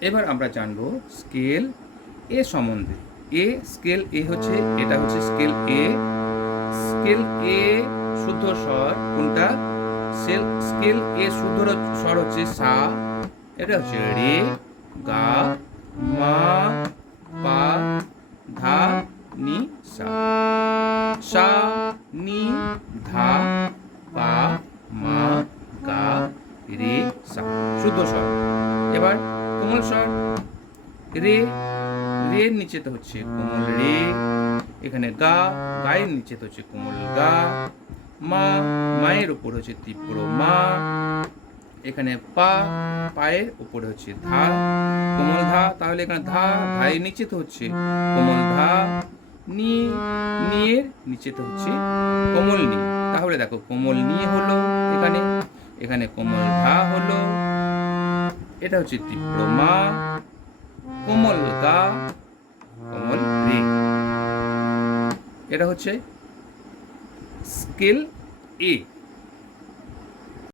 এবার আমরা জানব স্কেল এ সম্বন্ধে। এ স্কেল এ হচ্ছে, এটা হচ্ছে স্কেল এ। স্কেল এ শুদ্ধ স্বর কোনটা? সেল, স্কেল এ শুদ্ধ স্বর হচ্ছে সা। এটা হচ্ছে রে, গা, মা, পা, ধা, নি, সা। সা, নি, ধা, পা, মা, গা, রে, সা। শুদ্ধ স্বর। এবার কোমল স্বর। রে রে নিচেতে হচ্ছে কোমল রে। এখানে গা, গায়ের নিচেতে হচ্ছে কোমল গা। মা, মায়ের উপর হচ্ছে তীব্র মা। এখানে পা, পায়ের উপরে হচ্ছে ধা। কোমল ধা, তাহলে এখানে ধা, ধায়ের নিচেতে হচ্ছে কোমল ধা। নি, নিয়ের নিচেতে হচ্ছে কোমল নি। তাহলে দেখো, কোমল নি হলো এখানে এখানে কোমল ধা হলো। এটা হচ্ছে তীব্র মা কোমল গা কোমল রে এটা হচ্ছে স্কেল এ।